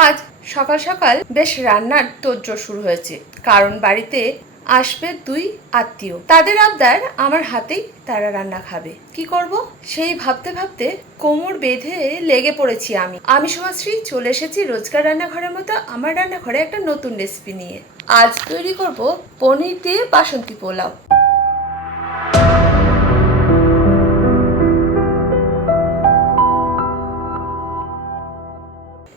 আজ সকাল সকাল বেশ রান্নার তোড়জোড় শুরু হয়েছে। কারণ বাড়িতে আসবে দুই আত্মীয়। তাদের আবদার আমার হাতেই তারা রান্না খাবে। কি করব? সেই ভাবতে ভাবতে কোমর বেঁধে লেগে পড়েছি আমি। আমি সমাশ্রী চলে এসেছি রোজকার রান্নাঘরের মতো আমার রান্নাঘরে একটা নতুন রেসিপি নিয়ে। আজ তৈরি করব পনির দিয়ে বাসন্তী পোলাও।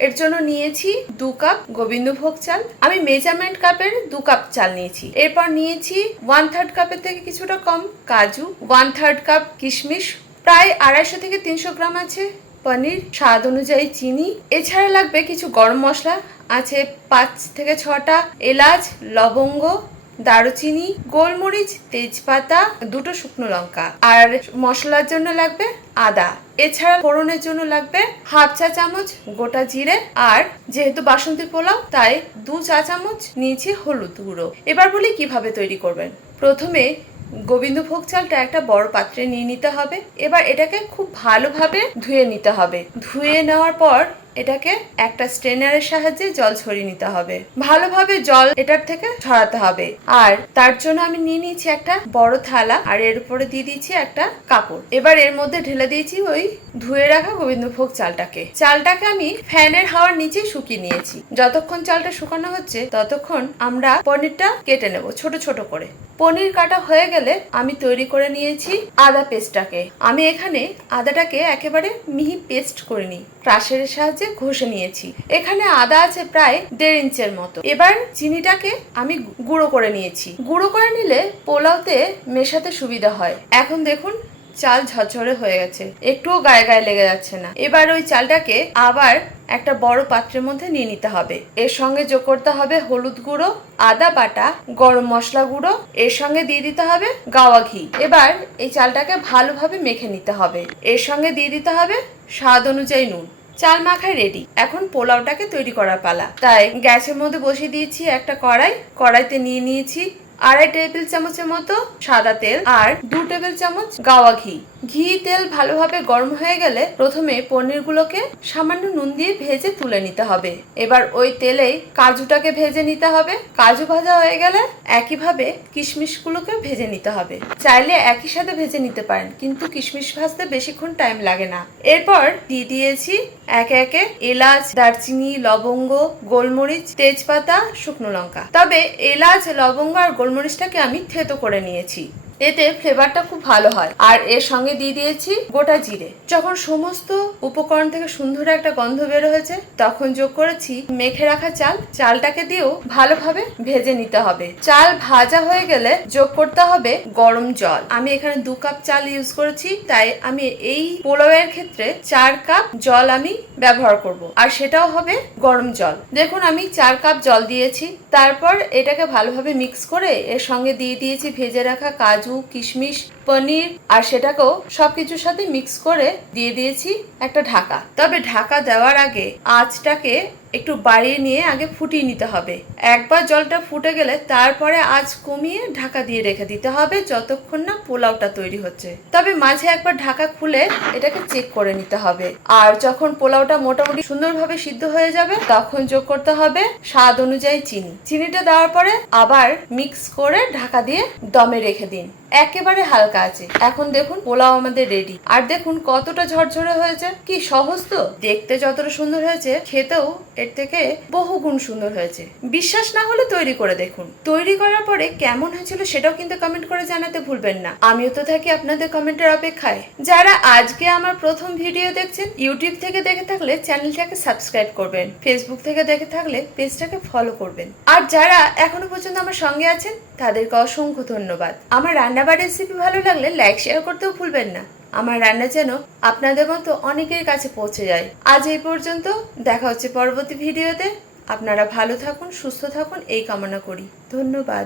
এর জন্য নিয়েছি দু কাপ গোবিন্দভোগ চাল। আমি মেজারমেন্ট কাপের দু কাপ চাল নিয়েছি। এরপর নিয়েছি ওয়ান থার্ড কাপের থেকে কিছুটা কম কাজু। ওয়ান থার্ড কাপ কিশমিশ। প্রায় আড়াইশো থেকে তিনশো গ্রাম আছে পনির। স্বাদ অনুযায়ী চিনি। এছাড়া লাগবে কিছু গরম মশলা। আছে পাঁচ থেকে ছটা এলাচ, লবঙ্গ দারুচিনি, গোলমরিচ, তেজপাতা, দুটো শুকনো লঙ্কা। আর মশলার জন্য লাগবে আদা। এছাড়া ফোড়নের জন্য লাগবে হাফ চা চামচ গোটা জিরে। আর যেহেতু বাসন্তী পোলাও, তাই দু চা চামচ নিয়েছি হলুদ গুঁড়ো। এবার বলি কীভাবে তৈরি করবেন। প্রথমে গোবিন্দভোগ চালটা একটা বড় পাত্রে নিয়ে নিতে হবে। এবার এটাকে খুব ভালোভাবে ধুয়ে নিতে হবে। ধুয়ে নেওয়ার পর এটাকে একটা স্ট্রেনারের সাহায্যে জল ছড়িয়ে নিতে হবে। ভালোভাবে জল এটার থেকে ছড়াতে হবে। আর তার জন্য আমি নিয়ে নিয়েছি একটা বড় থালা আর এর উপরে দিয়ে দিয়েছি একটা কাপড়। এবার এর মধ্যে ঢেলে দিয়েছি ওই ধুয়ে রাখা গোবিন্দভোগ চালটাকে। চালটাকে আমি ফ্যানের হাওয়ার নিচে শুকিয়ে নিয়েছি। যতক্ষণ চালটা শুকানো হচ্ছে, ততক্ষণ আমরা পনিরটা কেটে নেব ছোট ছোট করে। পনির কাটা হয়ে গেলে আমি তৈরি করে নিয়েছি আদা পেস্টটাকে। আমি এখানে আদাটাকে একেবারে মিহি পেস্ট করে নিই। ক্রাশের সাহায্যে ঘষে নিয়েছি। এখানে আদা আছে প্রায় দেড় ইঞ্চের মতো। এবার চিনিটাকে আমি গুঁড়ো করে নিয়েছি। গুঁড়ো করে নিলে পোলাওতে মেশাতে সুবিধা হয়। এখন দেখুন, চাল ঝরঝরে হয়ে গেছে। একটুও গায়ে গায়ে লেগে যাচ্ছে না। এবার ওই চালটাকে আবার একটা বড় পাত্রের মধ্যে নিয়ে নিতে হবে। এর সঙ্গে যোগ করতে হবে হলুদ গুঁড়ো, আদা বাটা, গরম মশলা গুঁড়ো, এর সঙ্গে দিয়ে দিতে হবে গাওয়া ঘি। এবার এই চালটাকে ভালোভাবে মেখে নিতে হবে। এর সঙ্গে দিয়ে দিতে হবে স্বাদ অনুযায়ী নুন। চাল মাখায় রেডি এখন পোলাওটাকে তৈরি করার পালা। তাই গ্যাসের মধ্যে বসিয়ে দিয়েছি একটা কড়াই। কড়াইতে নিয়ে নিয়েছি আড়াই টেবিল চামচের মতো সাদা তেল আর দু টেবিল চামচ গাওয়া ঘি। ঘি তেল ভালোভাবে গরম হয়ে গেলে প্রথমে পনিরগুলোকে সামান্য নুন দিয়ে ভেজে তুলে নিতে হবে। এবার ওই তেলেই কাজুটাকে ভেজে নিতে হবে। কাজু ভাজা হয়ে গেলে একইভাবে কিশমিশগুলোকে ভেজে নিতে হবে। চাইলে একই সাথে ভেজে নিতে পারেন, কিন্তু কিশমিশ ভাজতে বেশিক্ষণ টাইম লাগে না। এরপর দিয়ে দিয়েছি একে একে এলাচ, দারচিনি, লবঙ্গ, গোলমরিচ, তেজপাতা, শুকনো লঙ্কা। তবে এলাচ, লবঙ্গ আর গোলমরিচটাকে আমি থেতো করে নিয়েছি। এতে ফ্লেভারটা খুব ভালো হয়। আর এর সঙ্গে দিয়ে দিয়েছি গোটা জিরে। যখন সমস্ত উপকরণ থেকে সুন্দর একটা গন্ধ বের হয়েছে, তখন যোগ করেছি মেখে রাখা চাল। চালটাকে দিয়েও ভালোভাবে ভেজে নিতে হবে। চাল ভাজা হয়ে গেলে যোগ করতে হবে গরম জল। আমি এখানে দু কাপ চাল ইউজ করেছি, তাই আমি এই পোলাওয়ের ক্ষেত্রে চার কাপ জল আমি ব্যবহার করব। আর সেটাও হবে গরম জল। দেখুন, আমি চার কাপ জল দিয়েছি। তারপর এটাকে ভালোভাবে মিক্স করে এর সঙ্গে দিয়ে দিয়েছি ভেজে রাখা কাজু কিশমিশ, পনির আর সেটাকেও সবকিছুর সাথে মিক্স করে দিয়ে দিয়েছি একটা ঢাকা। তবে ঢাকা দেওয়ার আগে আঁচটাকে একটু বাড়িয়ে নিয়ে আগে ফুটিয়ে নিতে হবে। একবার জলটা ফুটে গেলে তারপরে আজ কমিয়ে ঢাকা দিয়ে রেখে দিতে হবে যতক্ষণ না পোলাওটা তৈরি হচ্ছে। তবে মাঝে একবার ঢাকা খুলে এটাকে চেক করে নিতে হবে। আর যখন পোলাওটা মোটামুটি সুন্দরভাবে সিদ্ধ হয়ে যাবে, তখন যোগ করতে হবে স্বাদ অনুযায়ী চিনি। চিনিটা দেওয়ার পরে আবার মিক্স করে ঢাকা দিয়ে দমে রেখে দিন। একেবারে হালকা আছে। এখন দেখুন, পোলাও আমাদের রেডি আর দেখুন, কতটা ঝরঝরে হয়েছে। কি সহজ তো? দেখতে যতটা সুন্দর হয়েছে, খেতেও এর থেকে বহু গুণ সুন্দর হয়েছে। বিশ্বাস না হলে তৈরি করে দেখুন। তৈরি করার পরে কেমন হয়েছিল সেটাও কিন্তু কমেন্ট করে জানাতে ভুলবেন না। আমিও তো থাকি আপনাদের কমেন্টের অপেক্ষায়। যারা আজকে আমার প্রথম ভিডিও দেখছেন ইউটিউব থেকে দেখে থাকলে চ্যানেলটাকে সাবস্ক্রাইব করবেন। ফেসবুক থেকে দেখে থাকলে পেজটাকে ফলো করবেন। আর যারা এখনও পর্যন্ত আমার সঙ্গে আছেন, তাদেরকে অসংখ্য ধন্যবাদ। আমার রান্নাবার রেসিপি ভালো লাগলে লাইক শেয়ার করতেও ভুলবেন না। আমার রান্না যেন আপনাদের মতো অনেকের কাছে পৌঁছে যায়। আজ এই পর্যন্ত, দেখা হচ্ছে পরবর্তী ভিডিওতে আপনারা ভালো থাকুন, সুস্থ থাকুন, এই কামনা করি। ধন্যবাদ।